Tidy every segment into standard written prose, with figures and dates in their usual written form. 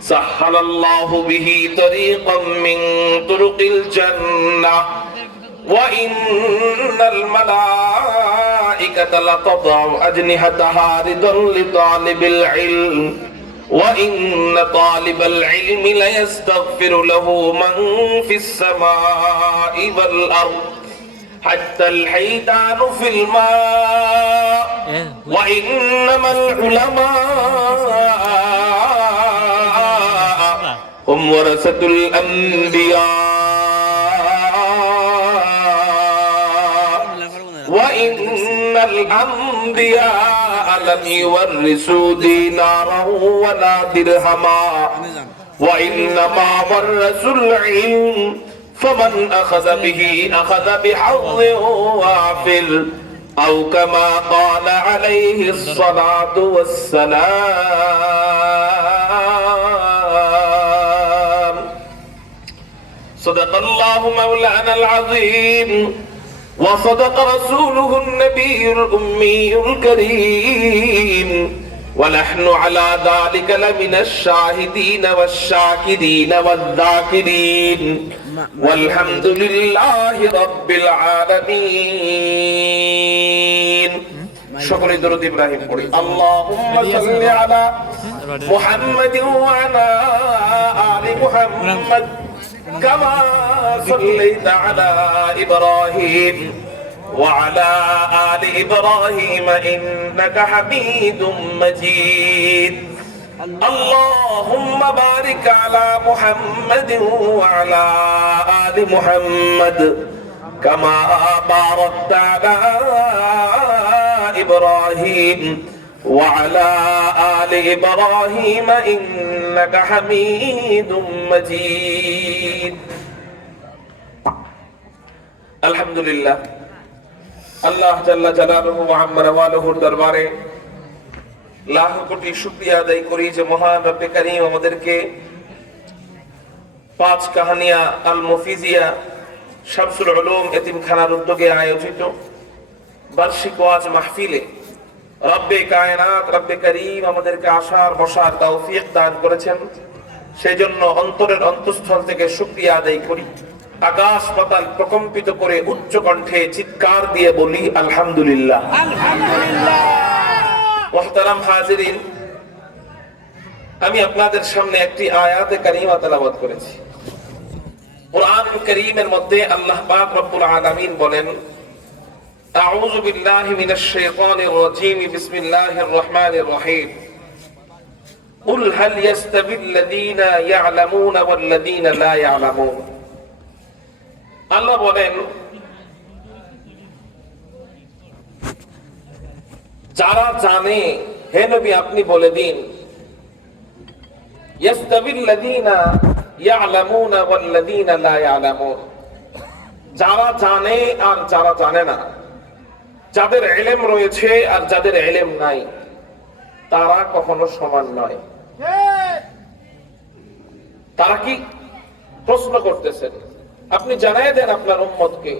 سهل الله به طريقا من طرق الجنة وإن الملائكة لتضع أجنحتها رضا لطالب العلم وإن طالب العلم ليستغفر له من في السماء والأرض حتى الحيتان في الماء وإنما العلماء هم ورثة الأنبياء وإن الأنبياء لم يورثوا دينارا ولا درهما وإنما ورثوا العلم فمن أخذ به أخذ بحظ وافر أو كما قال عليه الصلاة والسلام صدق الله مولانا العظيم وصدق رسوله النبي الأمي الكريم ونحن على ذلك لمن الشاهدين والشاكرين والذاكرين والحمد لله رب العالمين شكرا درود إبراهيم قولي اللهم صل على محمد وعلى آل محمد كما صليت على إبراهيم وعلى آل إبراهيم إنك حميد مجيد اللهم بارك على محمد وعلى آل محمد كما باركت على إبراهيم وعلى آل إبراهيم إنك حميد مجيد الحمد لله আল্লাহ জাল্লা জালালুহু ওয়া আম্মা ওয়ালাহুর দরবারে লাখ কোটি শুকরিয়া আদায় করি যে মহান রব্বে কারীম আমাদেরকে পাঁচ কাহানিয়া আল মুফিজিয়া শামসুল উলুম এতিমখানার উদ্যোগে আয়োজিত বার্ষিক ওয়াজ মাহফিলে রব্বে কায়নাত রব্বে কারীম আমাদেরকে আসার বসার তৌফিক দান করেছেন সেজন্য অন্তরের অন্তঃস্থল থেকে শুকরিয়া আদায় করি আকাশ পাতাল প্রকম্পিত করে উচ্চ কণ্ঠে চিৎকার দিয়ে বলি আলহামদুলিল্লাহ আলহামদুলিল্লাহ মুহতারাম হাজিরিন আমি আপনাদের সামনে একটি আয়াতে কারিমা তেলাওয়াত করেছি কুরআনুল কারীমের মধ্যে আল্লাহ পাক রব্বুল আলামিন বলেন আউযু বিল্লাহি মিনাশ শাইতানির রাজীম বিসমিল্লাহির রহমানির রহিম কুল হাল ইয়াস্তাবিল্লাযীনা ইয়া'লামুনা ওয়াল্লাযীনা লা ইয়া'লামুন আল্লাহ বলেন যারা জানে হে নবী আপনি বলে দিন ইয়াস্তাবিল্লাযীনা ইয়া'লামুনা ওয়াল্লাযীনা লা ইয়া'লামুন যারা জানে আর যারা জানে না যাদের ইলম রয়েছে আর যাদের ইলম নাই তারা কখনো সমান নয় তারা কি প্রশ্ন করতেছেন আপনি জানাই দেন আপনার উম্মতকে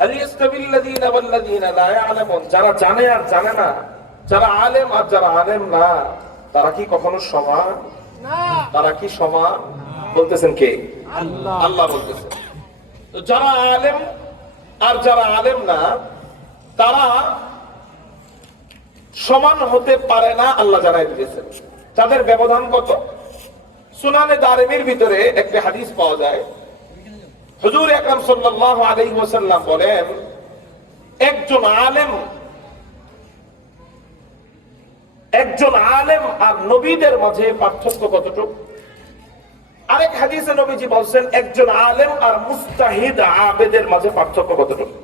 হাল ইয়াস্তাবিল্লাযীনা ওয়াল্লাযীনা লা ইয়া'লামুন যারা জানে আর জানে না যারা আলেম আর যারা আলেম না তারা কি কখনো সমান না তারা কি সমান বলতেছেন কে আল্লাহ আল্লাহ বলতেছেন তো যারা আলেম আর যারা আলেম না তারা সমান হতে পারে না আল্লাহ জানাই দিয়েছেন তাদের ব্যবধান কত সুনানে দারিমির ভিতরে একটা হাদিস পাওয়া যায় হুজুর আকরাম সাল্লাল্লাহু আলাইহি ওয়াসাল্লাম বলেন একজন আলেম আর নবীদের মাঝে পার্থক্য কতটুকু আরেক হাদিসে নবীজি বলেন একজন আলেম আর মুস্তাহিদ আবেদের মাঝে পার্থক্য কতটুকু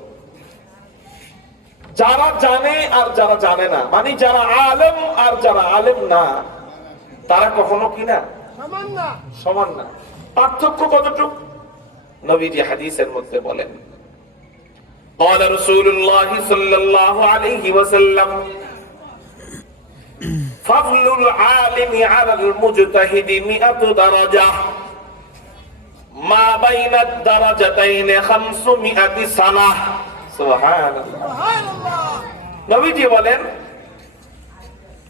যারা জানে আর যারা জানে না মানে যারা আলেম আর যারা আলেম না তারা কখনো কি না সমান না পার্থক্য কতটুকু নবীজি হাদিসের মধ্যে বলেন قال رسول الله صلى الله عليه وسلم فضل العالم على المجتهد 100 درجة ما بين الدرجتين 500 سنة سبحان الله নবীজি বলেন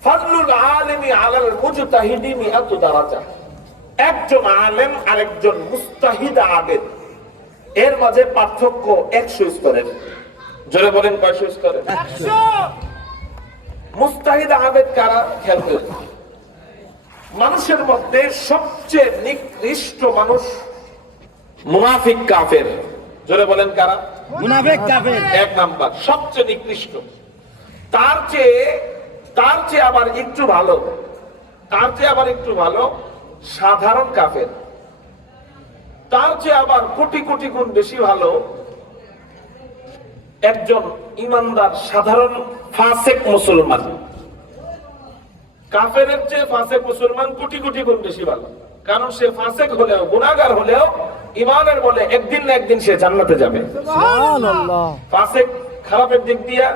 فضل العالم على المجتهد 100 درجة একজন আলেম আরেকজন মুস্তাহিদ আবেদ, এর মাঝে পার্থক্য 100 স্তরের। জোরে বলেন কয়শো স্তরের? 100। মুস্তাহিদ আবেদ কারা? খেয়াল করে, মানুষের মধ্যে সবচেয়ে নিকৃষ্ট মানুষ মুনাফিক কাফের। জোরে বলেন কারা? মুনাফিক কাফের 1 নাম্বার, সবচেয়ে নিকৃষ্ট। তার চেয়ে আবার একটু ভালো সাধারণ কাফের। তার চেয়ে আবার কোটি কোটি গুণ বেশি ভালো একজন ইমানদার সাধারণ ফাসেক মুসলমান। কাফেরের চেয়ে ফাসেক মুসলমান কোটি কোটি গুণ বেশি ভালো, কারণ সে ফাসেক হলেও, গুনাহগার হলেও ইমানের বলে একদিন না একদিন সে জান্নাতে যাবে। সুবহানাল্লাহ। ফাসেক খারাপের দিক দিয়ে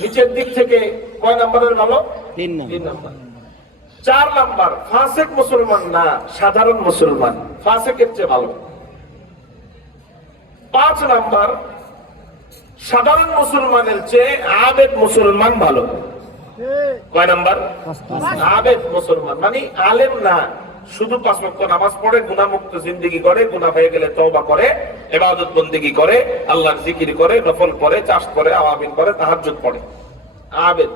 নিচের দিক থেকে কয় নাম্বারের ভালো? 3 নাম্বার। 4 নাম্বার, ফাসেক মুসলমান না, সাধারণ মুসলমান ফাসেকের চেয়ে ভালো। 5 নাম্বার, সাধারণ মুসলমানের চেয়ে আবেদ মুসলমান ভালো। কয় নাম্বার? আবেদ মুসলমান মানে আলেম না, শুধু 5 ওয়াক্ত নামাজ পড়ে, গুনাহমুক্ত জিন্দেগি করে, গুনাহ হয়ে গেলে তওবা করে, ইবাদত বন্দেগি করে, আল্লাহর জিকির করে, নফল পড়ে, চাষ করে, আওয়াবিন করে, তাহাজ্জুদ পড়ে। আবেদ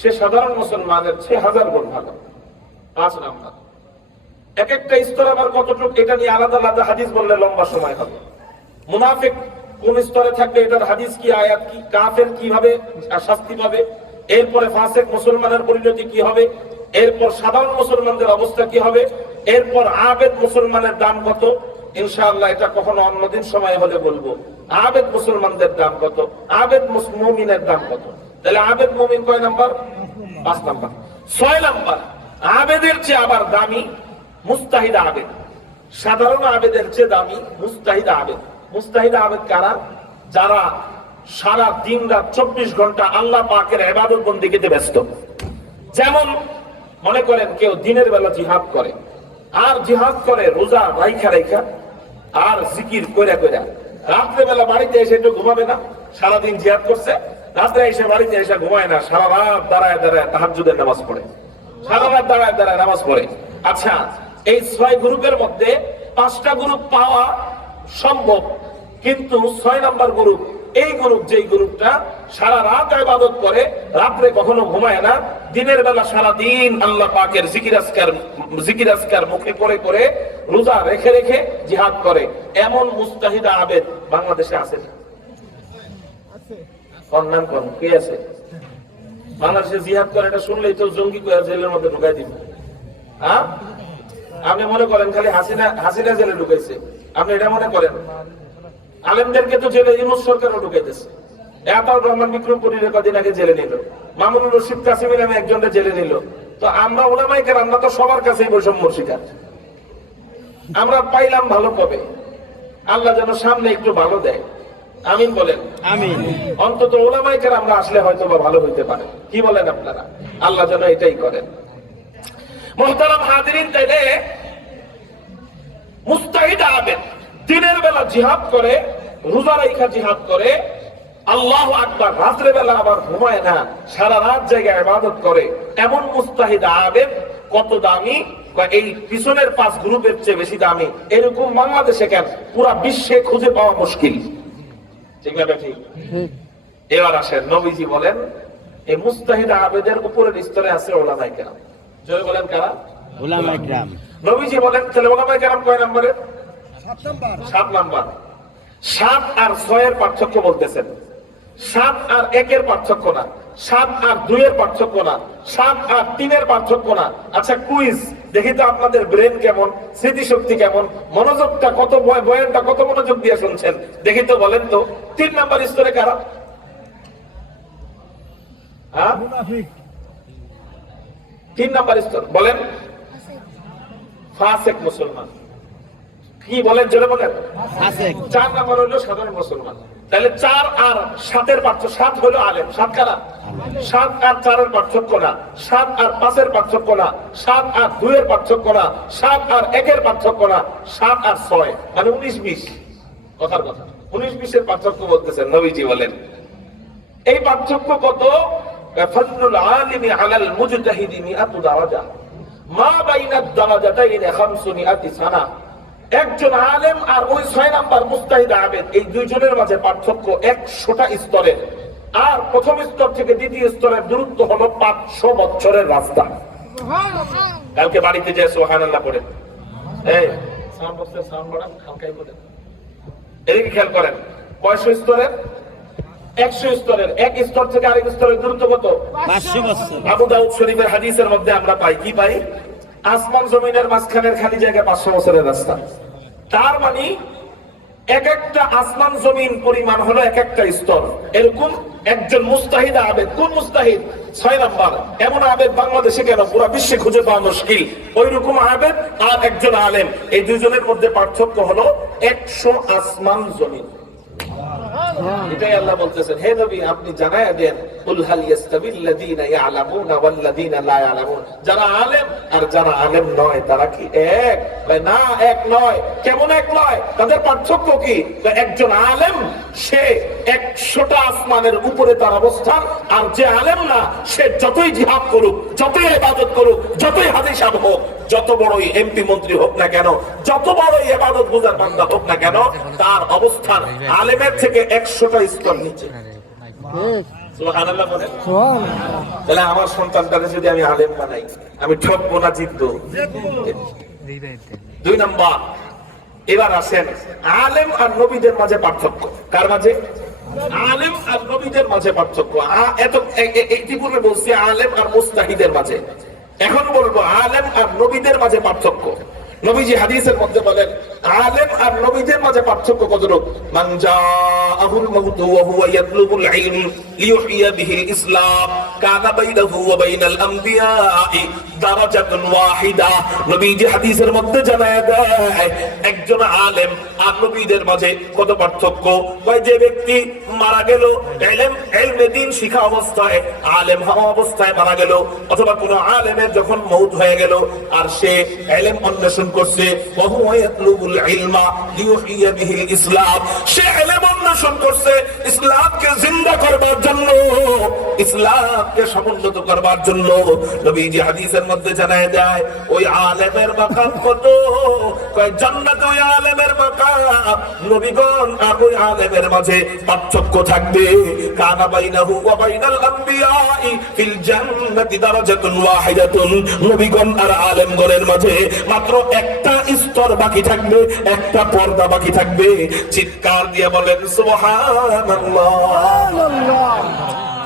সে সাধারণ মুসলমানের চেয়ে 1000 গুণ ভালো। 5 নাম্বার। এক একটা স্তর আবার কতটুকু, এটা নিয়ে আলাদা আলাদা হাদিস বললে লম্বা সময় হবে। মুনাফিক কোন স্তরে থাকবে, এটার হাদিস কি, আয়াত কি, কাফের কিভাবে শাস্তি পাবে, এরপরে ফাসেক মুসলমানের পরিণতি কি হবে, এরপর সাধারণ মুসলমানদের অবস্থা কি হবে, এরপর আবেদ মুসলমানের দাম কত, ইনশাআল্লাহ এটা কখনো অন্যদিন সময় হলে বলবো। আবেদ মুসলমানদের দাম কত, আবেদ মুমিনের দাম কত। তাহলে আবেদ মুমিন কয় নাম্বার? 5 নাম্বার। 6 নাম্বার, আবেদের চেয়ে আবার দামি মুস্তাহিদ আবেদ। সাধারণ আবেদের চেয়ে দামি মুস্তাহিদ আবেদ। মুস্তাহিদ আবেদ কারা? যারা সারা দিন রাত 24 ঘন্টা আল্লাহ পাকের ইবাদত বন্দেগীতে ব্যস্ত। যেমন মনে করেন কেউ দিনের বেলা জিহাদ করে, আর জিহাদ করে রোজা রাইখা আর জিকির কইরা রাত্রে বেলা বাড়িতে এসে একটু ঘুমাবে না? সারাদিন জিহাদ করছে, রাত্রে এসে বাড়িতে এসে ঘুমায় না, সারা রাত দাঁড়ায় তাহাজ্জুদের নামাজ পড়ে, সারা রাত দাঁড়ায় নামাজ পড়ে। আচ্ছা, এই 6 গ্রুপের মধ্যে 5টা গ্রুপ পাওয়া সম্ভব, কিন্তু 6 নাম্বার গ্রুপ, এই গ্রুপ, যেই গ্রুপটা সারা রাত ইবাদত করে, রাত্রে কখনো ঘুমায় না, দিনের বেলা সারা দিন আল্লাহ পাকের জিকির আজকার মুখে করে রোজা রেখে জিহাদ করে, এমন মুস্তাহিদ আবেদ বাংলাদেশে আছে না? নাম কোন কে আছে? বাংলাদেশে জিহাদ করে এটা শুনলেই তো জঙ্গি করে জেলের মধ্যে ঢুকাই দিবে। হ্যাঁ, আপনি মনে করেন খালি হাসিনা জেলে ঢুকাইছে, আপনি এটা মনে করেন? আলেমদেরকে তো জেলে ইউনূস সরকারও ঢুকাইতেছে। আতাউর রহমান বিক্রমপুরীর কদিন আগে জেলে নিল, মামুনুর রশিদ কাসিমি নামে একজনকে জেলে নিল। তো আমরা উলামায়ে কেরাম, আমরা তো সবার কাছেই বৈষম্যর শিকার। আমরা পাইলাম ভালো কবে? আল্লাহ যেন সামনে একটু ভালো দেয়, আমিন বলেন। আমিন। অন্তত উলামায়ে কেরামরা আসলে হয়তো বা ভালো হইতে পারে, কি বলেন আপনারা? আল্লাহ যেন এটাই করেন। মুহতারাম হাজিরিন, তাইলে মুস্তাহিদ আবেদ দিনের বেলা জিহাদ করে, রোজা রাইখা জিহাদ করে, আল্লাহু আকবার, রাত্রে বেলা আবার ঘুমায় না, সারা রাত জায়গায় ইবাদত করে, এমন মুস্তাহিদ আবেদ কত দামি? এই পিছনের 5 গ্রুপের চেয়ে বেশি দামি। এরকম বাংলাদেশে কেন, পুরা বিশ্বে খুঁজে পাওয়া মুশকিল। ঠিক না ঠিক? এবার আসেন, নবীজি বলেন এই মুস্তাহিদ আবেদের উপরের স্তরে আছে উলামায়ে কেরাম। জোরে বলেন কারা? উলামায়ে কেরাম। নবীজি বলেন, তাহলে উলামায়ে কেরাম কয় নম্বরে? 7 নাম্বার। 7 আর 6 এর পার্থক্য বলতেছেন। 7 আর 1 এর পার্থক্য না, 7 আর 2 এর পার্থক্য না, 7 আর 3 এর পার্থক্য না। আচ্ছা, কুইজ দেখি তো আপনাদের ব্রেন কেমন, স্মৃতিশক্তি কেমন, মনোযোগটা কত, বয়ানটা কত মনোযোগ দিয়ে শুনছেন দেখি তো, বলেন তো 3 নাম্বার স্তরে কারা? হ্যাঁ, 3 নাম্বার স্তর বলেন? ফাসেক মুসলমান। কি বলেন জোরে বলেন? ফাসেক। 4 নাম্বার হলো সাধারণ মুসলমান। তাহলে 4 আর 7 এর পার্থক্য, 7 হলো আলেম, 7 কারা? 7 আর 4 এর পার্থক্য না, 7 আর 5 এর পার্থক্য না, 7 আর 2 এর পার্থক্য না, 7 আর 1 এর পার্থক্য না, 7 আর 6 মানে 19-20। কথার কথা 19-20 এর পার্থক্য বলতেছেন নবীজি বলেন। এই পার্থক্য কত? ফাজলুল আলিমি আলাল মুজতাহিদি মিআতু দারাজা। মা বাইনাদ দারাজাতাইনি 500 সানা। একজন আলেম আর ওই 6 নাম্বার মুস্তাহিদ আবেদ, এই দুইজনের মাঝে পার্থক্য 100টা স্তরের। আর প্রথম স্তর থেকে দ্বিতীয় স্তরের দূরত্ব হলো 500 বছরের রাস্তা। কালকে বাড়িতে যে সুবহানাল্লাহ পড়েন, এই সাউন্ড বক্সের সাউন্ড বাড়ান, হালকাই বলেন, এদিকে খেয়াল করেন। কয়শো স্তরের? 100 স্তরের। এক স্তর থেকে আরেক স্তরের দূরত্ব কত? 500 বছর। আবু দাউদ শরীফের হাদিসের মধ্যে আমরা পাই, কি পাই? আসমান জমিনের মাঝখানের খালি জায়গা 500 বছরের রাস্তা। তার মানে এক একটা আসমান জমিন পরিমাণ হলো এক একটা স্তর। এরকম একজন মুস্তাহিদ আবেদ, কোন মুস্তাহিদ? 6 নাম্বার। এমন আবেদ বাংলাদেশে কেন, পুরো বিশ্বে খুঁজে পাওয়া মুশকিল। ওই রকম আবেদ আর একজন আলেম, এই দুজনের মধ্যে পার্থক্য হলো 100 আসমান জমিন। এটাই আল্লাহ বলতেছেন, হে নবী আপনি জানায়া দেন, কুল হাল ইয়াস্তাবিল্লাযীনা ইয়ালামুনা ওয়াল্লাযীনা লা ইয়ালামুন। যারা আলেম আর যারা আলেম নয় তারা কি এক? না, এক নয়। কেমন এক নয়? তাদের পার্থক্য কি? একজন আলেম সে 100টা আসমানের উপরে তার অবস্থান, আর যে আলেম না সে যতই জিহাদ করুক, যতই ইবাদত করুক, যতই হাদিস হোক, যত বড়ই এমপি মন্ত্রী হোক না কেন, যত বড়ই ইবাদত গুজার বান্দা হোক না কেন, তার অবস্থান আলেমের থেকে 100টা স্তর নিচে। সুবহানাল্লাহ বলেন। তাহলে আমার সন্তানটাকে যদি আমি আলেম বানাই, আমি ঠকবো না জিতবো? 2 নাম্বার। এবার আসেন আলেম আর নবীদের মাঝে পার্থক্য। কার মাঝে? আলেম আর নবীদের মাঝে পার্থক্য। ইতিপূর্বে বলছি আলেম আর মুস্তাহিদের মাঝে, এখন বলবো আলেম আর নবীদের মাঝে পার্থক্য। নবীজি হাদিসের মধ্যে বলেন আলেম আর নবীদের মাঝে পার্থক্য কতটুক? মান জাআহুল মাউত ওয়া হুয়া ইয়াতলুবুল ইলম লিইহইয়া বিহিল ইসলাম কানা বাইনাহু ওয়া বাইনাল আমবিয়াই দারাজাতুন ওয়াহিদা। নবীজি হাদিসের মধ্যে জানায় দেয় একজন আলেম আর নবীদের মাঝে কত পার্থক্য। কয় যে ব্যক্তি মারা গেল ইলমে দ্বীন শিখা অবস্থায়, আলেম হওয়া অবস্থায় মারা গেল, অথবা কোন আলেমের যখন মউত হয়ে গেল আর সে ইলম অন্বেষণ করছে, ওয়া হুয়া ইয়াতলুবুল ইলমা লিইহইয়া বিহিল ইসলাম, সে ইলম অন্বেষণ করছে ইসলামকে জিন্দা করবার জন্য, ইসলামকে সমুন্নত করবার জন্য। নবীজি হাদিসের মধ্যে জানায় দেয় ওই আলেমের মাকাম কত? কয় জান্নাতে ওই আলেমের মাকাম, নবীগণ আর ওই আলেমের মাঝে পার্থক্য থাকবে। কানা বাইনাহু ওয়া বাইনাল আমবিয়াই ফিল জান্নাতি দারাজাতুন ওয়াহিদাতুন। নবীগণ আর আলেমগণের মাঝে মাত্র একটা স্তর বাকি থাকবে, একটা পর্দা বাকি থাকবে। চিৎকার দিয়ে বলেন সুবহানাল্লাহ।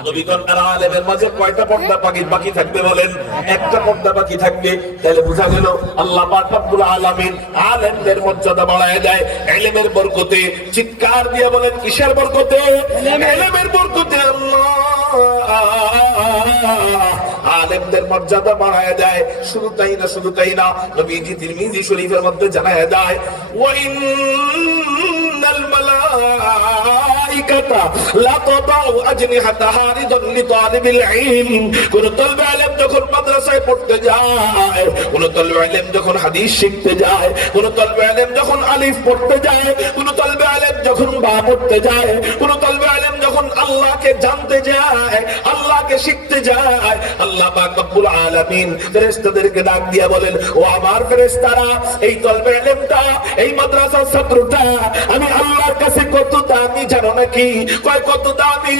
নবীগণ আর আলেমের মাঝে কয়টা পর্দা বাকি থাকবে বলেন? একটা পর্দা বাকি থাকবে। তাহলে বোঝা গেল আল্লাহ পাক রব্বুল আলামিন আলেমদের মর্যাদা বাড়ায় দেয় ইলমের বরকতে। চিৎকার দিয়ে বলেন কিসের বরকতে? ইলমের বরকতে আল্লাহ আলেমদের মর্যাদা বাড়ায় দেয়। শুধু তাই না, শুধু তাই না, নবীজি তিরমিজি শরীফের মধ্যে জানায় দেয় ওয়া ইন্নাল মালাইকাতা লা তাদাউ আজনিহাতাহা রিদান লিতালিবিল ইলম। কোন তালিবে ইলম যখন মাদ্রাসায় পড়তে যায়, কোন তালিবে ইলম যখন হাদিস শিখতে যায়, কোন তালিবে ইলম যখন আলিফ পড়তে যায়, কোন তালিবে ইলম যখন বা পড়তে যায়, কোন তালিবে ইলম যখন আল্লাহকে জানতে যায়, আল্লাহকে শিখতে যায়, আল্লাহ পাক রব্বুল আলামিন ফেরেশতাদেরকে ডাক দিয়া বলেন ও আমার ফেরেশতারা, এই তালিবে ইলমটা, এই মাদ্রাসার ছাত্রটা আমি আল্লাহর কাছে কত দামি জানো নাকি? কয় কত দামি?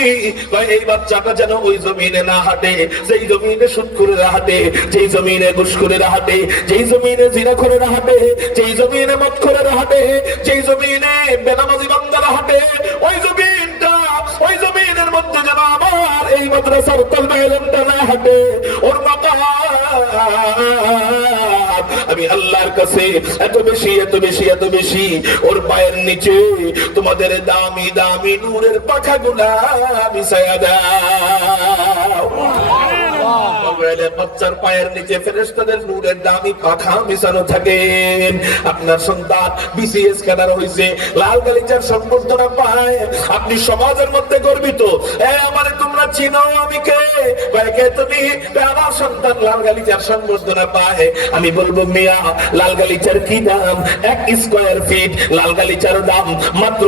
কয় এই বাচ্চাটা যেন ওই জমিনে না হাঁটে যেই জমিনে সুদ করে হাঁটে, যেই জমিনে ঘুষ করে হাঁটে, যেই জমিনে জিনা করে হাঁটে, যেই জমিনে মদ করে হাঁটে, যেই জমিনে বেনামাজি বান্দারা হাঁটে, ওই জমিনটা, ওই জমিনের মধ্যে যেন আমার এই মাদ্রাসার তালিবে ইলমটা না হাঁটে। ওর মাকাম আমি আল্লাহর কাছে এত বেশি, এত বেশি, এত বেশি। ওর পায়ের নিচে তোমাদের দামি দামি নূরের পাখাগুলা বিছায়া দাও। বাচ্চার পায়ের নিচে ফেরেশতাদের নূরের দামি পাখা মিশানো থাকেন। আপনার সন্তান বিসিএস ক্যাডার হইছে, লাল গালিচার সম্বর্ধনা পায়, আপনি সমাজের মধ্যে গর্বিত। আমারে তোমরা চিনো, আমি কে? কে তুমি? আমার সন্তান লাল গালিচার সম্বর্ধনা পায়। আমি বলবো মিয়া, লাল গালিচার কি দাম? 1 স্কয়ার ফিট লাল গালিচার দাম মাত্র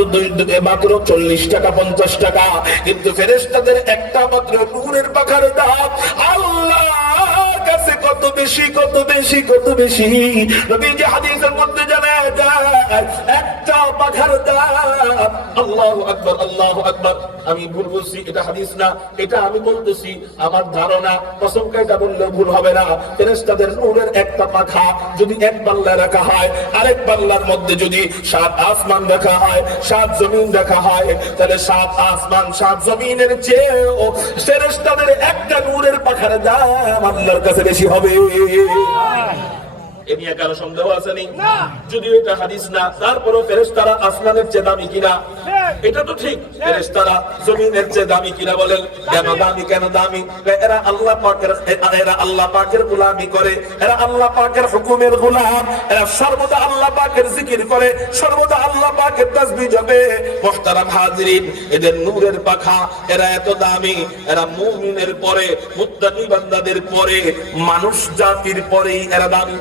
40 টাকা, 50 টাকা। কিন্তু ফেরেশতাদের একটা মাত্র নূরের পাখার দাম আল্লাহ কাছে কত বেশি কত বেশি কত বেশি। নবীজি হাদিসের মধ্যে জানায় যায় একটা পাখার দাম। আল্লাহু আকবার, আল্লাহু আকবার। আমি ভুল বলছি, এটা হাদিস না, এটা আমি বলতেছি আমার ধারণা, কসম কাইটা বললেও ভুল হবে না। ফেরেশতাদের নূরের একটা পাখা যদি এক পাল্লায় রাখা হয়, আরেক পাল্লার মধ্যে যদি 7 আসমান রাখা হয়, 7 জমিন রাখা হয়, তাহলে 7 আসমান 7 জমিনের চেয়েও ফেরেশতাদের একটা নূরের পাখার দাম আল্লাহর কাছে বেশি হবে। এ নিয়ে কারো সন্দেহ আছে নি? যদিও এটা হাদিস না, তারপরও ফেরেশতারা আসমানের চেয়ে দামি কিনা? এটা তো ঠিক। ফেরেশতারা জমিনের চেয়ে দামি কিনা বলেন? কেন দামি? কেন দামি? এরা আল্লাহ পাকের গোলামি করে, এরা আল্লাহ পাকের হুকুমের গোলাম, এরা সর্বদা আল্লাহ পাকের জিকির করে, সর্বদা আল্লাহ পাকের তাসবিহ জপে। মুহতারাম হাজিরিন, এদের নূরের পাখা, এরা এত দামি, এরা মুমিনের পরে, মুত্তাকি বান্দাদের পরে, মানুষ জাতির পরেই এরা দামি।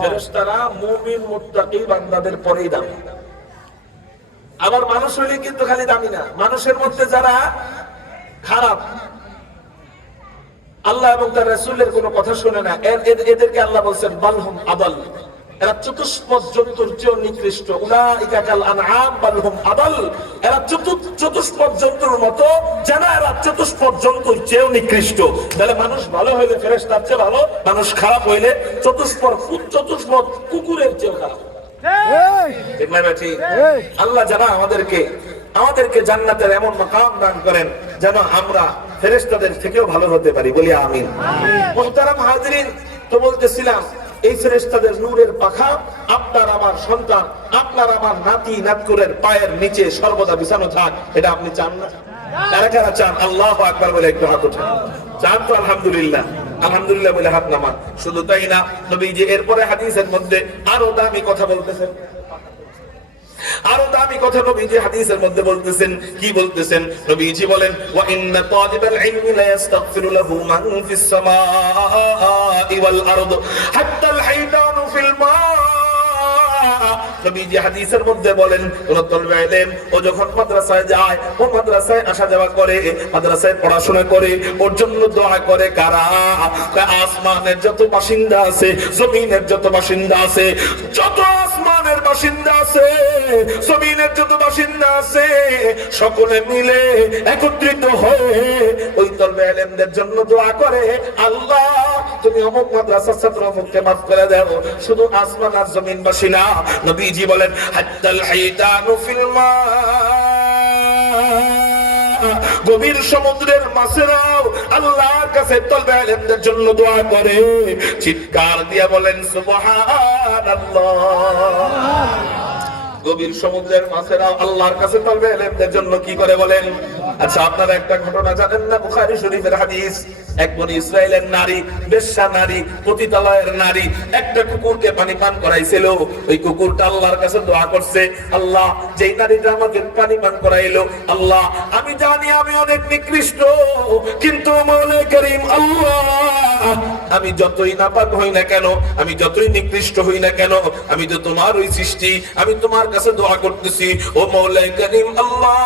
ফেরেশতারা মুমিন মুত্তাকি বান্দাদের পরেই দামি। আবার মানুষ হইলে কিন্তু খালি দামি না, মানুষের মধ্যে যারা খারাপ, আল্লাহ এবং তার রাসূলের কোনো কথা শুনে না, এদেরকে আল্লাহ বলছেন বালহুম আদাল, এরা চতুষ্পদ জন্তুর চেয়েও নিকৃষ্ট। উলাইকা কাল আনআম বালহুম আদাল, এরা চতুষ্পদ জন্তুর মতো, যেন এরা চতুষ্পদ জন্তুর চেয়েও নিকৃষ্ট। তাহলে মানুষ ভালো হইলে ফেরেশতার চেয়ে ভালো, মানুষ খারাপ হইলে চতুষ্পদ কুকুরের চেয়েও খারাপ। আল্লাহ যেন আমাদেরকে জান্নাতের এমন মাকাম দান করেন যেন আমরা ফেরেশতাদের থেকেও ভালো হতে পারি, বলি আমিন। মুহতারাম হাজিরিন, তো বলতেছিলাম এই ফেরেশতাদের নূরের পাখা আপনার আমার সন্তান, আপনার আমার নাতি নাতকুরের পায়ের নিচে সর্বদা বিছানো থাক, এটা আপনি চান না? কারা কারা চান? আল্লাহু আকবার বলে একটু হাত ওঠান। চান তো? আলহামদুলিল্লাহ, আলহামদুলিল্লাহ বলে হাত নামান। শুধু তাই না, নবীজি এরপরে হাদিসের মধ্যে আরো দামি কথা বলতেছেন, আরো দামি কথা নবীজি হাদিসের মধ্যে বলতেছেন। কি বলতেছেন? নবীজি বলেন ওয়া ইন্না তালিবাল ইলমি লা ইস্তাগফিরু লাহু মান ফিস সামাই ওয়াল আরদ হাত্তা আল হাইতানু ফিল মা। নবীজি হাদিসের মধ্যে বলেন কোন তলবে ইলম ও যখন মাদ্রাসায় যায়, ও মাদ্রাসায় আসা যাওয়া করে, মাদ্রাসায় পড়াশোনা করে, ওর জন্য দোয়া করে কারা? আসমানের যত বাসিন্দা আছে, জমিনের যত বাসিন্দা আছে, যত আসমানের বাসিন্দা আছে, জমিনের যত বাসিন্দা আছে, সকলে মিলে একত্রিত হয়ে ওই তলবে ইলমদের জন্য দোয়া করে, আল্লাহ তুমি অমুক মাদ্রাসার ছাত্র অমুককে মাফ করে দাও। শুধু আসমান আর জমিনবাসী না, নবীজি বলেন হাত্তাল হাইতানু ফিল মা, গভীর সমুদ্রের মাছেরাও আল্লাহর কাছে তলবে ইলমদের জন্য দোয়া করে। চিৎকার দিয়ে বলেন সুবহানাল্লাহ। গভীর সমুদ্রের মাছেরাও আল্লাহর কাছে তলবে ইলমদের জন্য কি করে বলেন? আচ্ছা, আপনারা একটা ঘটনা জানেন না? বুখারী শরীফের হাদিস। এক বনি ইসরাইলের নারী, বেশ্যা নারী, পতিতালয়ের নারী, একটা কুকুরকে পানি পান করাইছিল। ওই কুকুরটা আল্লাহর কাছে দোয়া করছে, আল্লাহ যেই নারীটা আমাকে পানি পান করাইলো, আল্লাহ আমি জানি আমি অনেক নিকৃষ্ট, কিন্তু মওলা করিম আল্লাহ, আমি যতই নাপাক হই না কেন, আমি যতই নিকৃষ্ট হই না কেন, আমি তো তোমার ওই সৃষ্টি, আমি তোমার কাছে দোয়া করতেছি, ও মওলা করিম আল্লাহ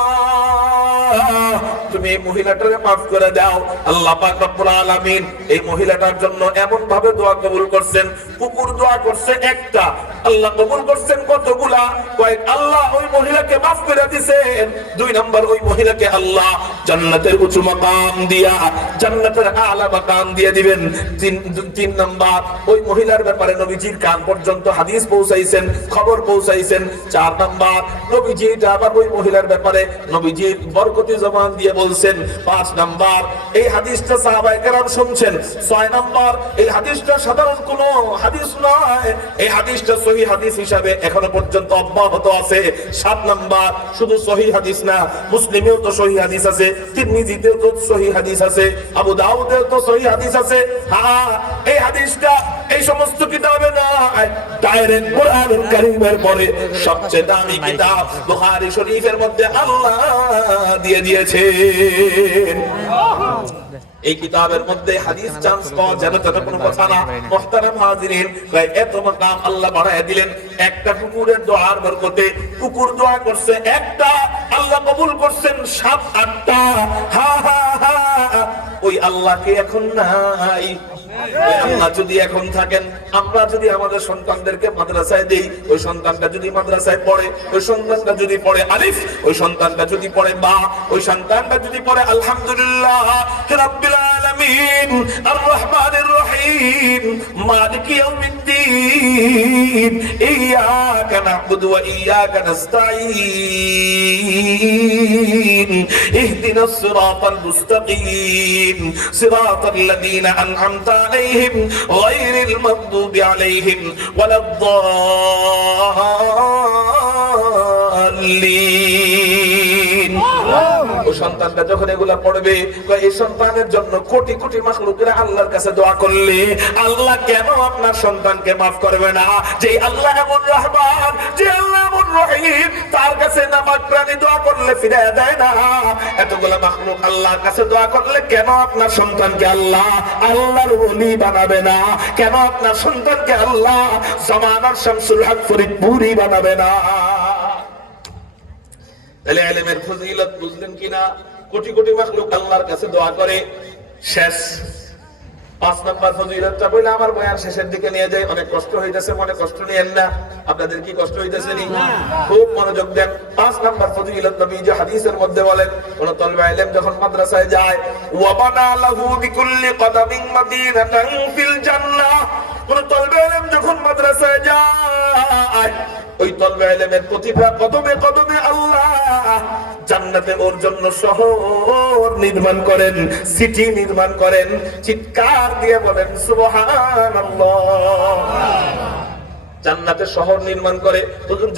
তুমি এই মহিলাটারে মাফ করে দাও। আল্লাহ পাক রব্বুল আলামিন এই মহিলাটার জন্য এমন ভাবে দোয়া কবুল করছেন। কুকুর দোয়া করছে একটা, আল্লাহ কবুল করছেন কতগুলা? কয়েক। আল্লাহ ওই মহিলাকে মাফ করে দিয়েছেন। 2 নাম্বার, ওই মহিলাকে আল্লাহ জান্নাতের উঁচু মাকাম দিয়া, জান্নাতের আলা মাকাম দিয়ে দিবেন। 3 নাম্বার, ওই মহিলার ব্যাপারে নবীজির কান পর্যন্ত হাদিস পৌঁছাইছেন, খবর পৌঁছাইছেন। 4 নাম্বার, নবীজি এটা আবার ওই মহিলার ব্যাপারে নবীজির বরকতি জবান দিয়ে বলছেন। 5 নাম্বার, এই হাদিসটা সাহাবায়ে কেরাম শুনছেন। 6 নাম্বার, এই হাদিসটা সাধারণ কোনো হাদিস নয়, এই হাদিসটা সহিহ হাদিস হিসাবে এখনো পর্যন্ত অব্যাহত আছে। 7 নাম্বার, শুধু সহিহ হাদিস না, মুসলিমেও তো সহিহ হাদিস আছে, তিরমিজিতেও তো সহিহ হাদিস আছে, আবু দাউদেও তো সহিহ হাদিস আছে। হ্যাঁ, এই হাদিসটা এই সমস্ত কিতাবে নাই, ডাইরেক্ট কোরআনুল কারীমের পরে সবচেয়ে দামি কিতাব বুখারী শরীফের মধ্যে আল্লাহ দিয়ে দিয়েছেন। এই কিতাবের মধ্যে হাদিস চান্স পাওয়া যেন তেন কোনো কথা না। মুহতারাম হাজিরিন, এত মাকাম আল্লাহ বাড়ায় দিলেন একটা কুকুরের দোয়ার বরকতে। কুকুর দোয়া করছে একটা, আল্লাহ কবুল করছেন 7-8টা। হা হা হা, ওই আল্লাহকে এখন নাই। ওই আল্লাহ যদি এখন থাকেন, আমরা যদি আমাদের সন্তানদেরকে মাদ্রাসায় দেই, ওই সন্তানটা যদি মাদ্রাসায় পড়ে, ওই সন্তানটা যদি পড়ে আলিফ, ওই সন্তানটা যদি পড়ে বা, ওই সন্তানটা যদি পড়ে আলহামদুলিল্লাহ রাব্বিল আলামিন আর রহমানির রহিম মালিকি ইয়াউমিদ্দিন ইয়াকা না'বুদু ওয়া ইয়াকা নাস্তাঈন ইহদিনাস সিরাতাল মুস্তাকিম সিরাতাল লাযীনা আন'আমতা عليهم غير المغضوب عليهم ولا الضالين। ও সন্তানটা যখন এগুলা পড়বে, এই সন্তানের জন্য কোটি কোটি মাখলুকেরা আল্লাহর কাছে দোয়া করলে আল্লাহ কেন আপনার সন্তানকে মাফ করবে না? যে আল্লাহ এমন রহমান, যে আল্লাহ এমন রহিম, তার কাছে নামাজ প্রাণী দোয়া করলে ফিরিয়ে দেয় না। এতগুলা মাখলুক আল্লাহর কাছে দোয়া করলে কেন আপনার সন্তানকে আল্লাহ আল্লাহর ওলি বানাবে না? কেন আপনার সন্তানকে আল্লাহ জামানার শামসুল হক ফরিদপুরি বানাবে না? তাহলে ইলমের ফজিলত বুঝলেন কিনা? কোটি কোটি মাখলুক আল্লাহর কাছে দোয়া করে। শেষ 5 নাম্বার ফজিলতটা বলে আমার বয়ান শেষের দিকে নিয়ে যাই। অনেক কষ্ট হইতেছে, মনে কষ্ট নিয়েন না। আপনাদের কি কষ্ট হইতেছে নি? খুব মনোযোগ দেন। 5 নাম্বার ফজিলত নবীজি হাদিসের মধ্যে বলেন, কোন তালিবে ইলম যখন মাদ্রাসায় যায়, ওয়া বানা লাহু বিকুল্লি কদামিন মাদিনাতান ফিল জান্নাহ, কোন তালিবে ইলম যখন মাদ্রাসায় যায়, ওই তালিবে ইলমের প্রতিভা কদমে কদমে আল্লাহ জান্নাতে ওর জন্য শহর নির্মাণ করেন, সিটি নির্মাণ করেন। চিৎকার দিয়ে বলেন সুবহানাল্লাহ। জান্নাতের শহর নির্মাণ করে।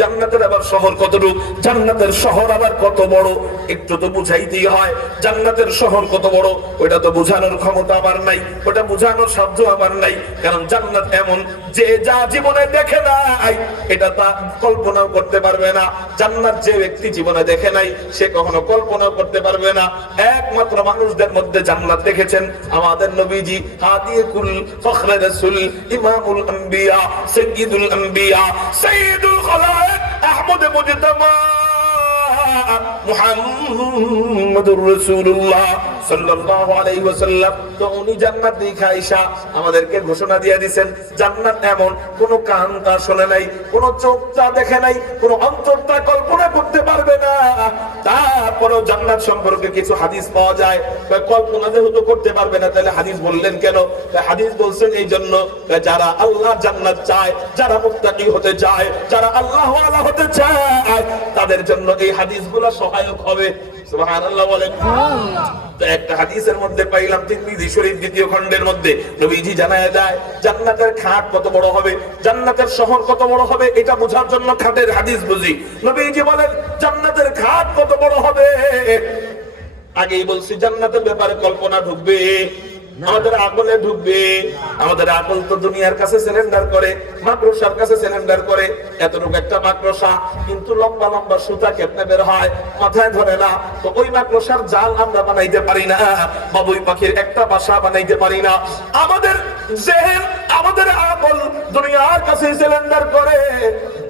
জান্নাতের আবার শহর কতটুকু? জান্নাতের শহর আবার কত বড় একটু তো বুঝাইতেই হয়। জান্নাতের শহর কত বড় ওটা তো বোঝানোর ক্ষমতা আমার নাই, ওটা বোঝানোর সাধ্য আমার নাই। কারণ জান্নাত এমন যে যা জীবনে দেখে নাই এটা তা কল্পনাও করতে পারবে না। জান্নাত যে ব্যক্তি জীবনে দেখে নাই সে কখনো কল্পনাও করতে পারবে না। একমাত্র মানুষদের মধ্যে জান্নাত দেখেছেন আমাদের নবীজি, হাদিকুল ফখরে রাসূল, ইমামুল আম্বিয়া, সাইয়্যিদুল আম্বিয়া, সাইয়্যিদুল খালায়েক, আহমদ মুজতবা, মুহাম্মাদুর রাসূলুল্লাহ সাল্লাল্লাহু আলাইহি ওয়াসাল্লাম। তো উনি জান্নাত দেখাইসা আমাদেরকে ঘোষণা দিয়ে দিবেন, জান্নাত এমন কোন কান তা শুনে নাই, কোন চোখ তা দেখে নাই, কোন অন্তর তা কল্পনা করতে পারবে না। তারপরেও জান্নাত সম্পর্কে কিছু হাদিস পাওয়া যায়। কল্পনা যেহেতু করতে পারবে না তাহলে হাদিস বললেন কেন? হাদিস বলছেন এই জন্য, যারা আল্লাহ জান্নাত চায়, যারা মুত্তাকি হতে চায়, যারা আল্লাহ ওয়ালা হতে চায়, তাদের জন্য এই হাদিসগুলো সহায়ক হবে। সুবহানাল্লাহ বলেন। তো একটা হাদিসের মধ্যে পাইলাম তিরমিজি শরীফ 2য় খণ্ডের মধ্যে নবীজি জানায় যায় জান্নাতের খাট কত বড় হবে, জান্নাতের শহর কত বড় হবে, এটা বোঝার জন্য খাটের হাদিস বুঝি। নবীজি বলেন জান্নাতের খাট কত বড় হবে। আগেই বলছি জান্নাতের ব্যাপারে কল্পনা ঢুকবে, আমাদের আকলে ঢুকবে। আমাদের আকল তো দুনিয়ার কাছে সিলিন্ডার করে, মাকড়সার কাছে সিলিন্ডার করে। এতটুকু একটা মাকড়সা কিন্তু লম্বা লম্বা সুতা কেটে বের হয়, মাথায় ধরে না। তো ওই মাকড়সার জাল আমরা বানাইতে পারি না, বাবুই পাখির একটা বাসা বানাইতে পারি না। আমাদের জেহেন, আমাদের আকল দুনিয়ার কাছে সিলিন্ডার করে।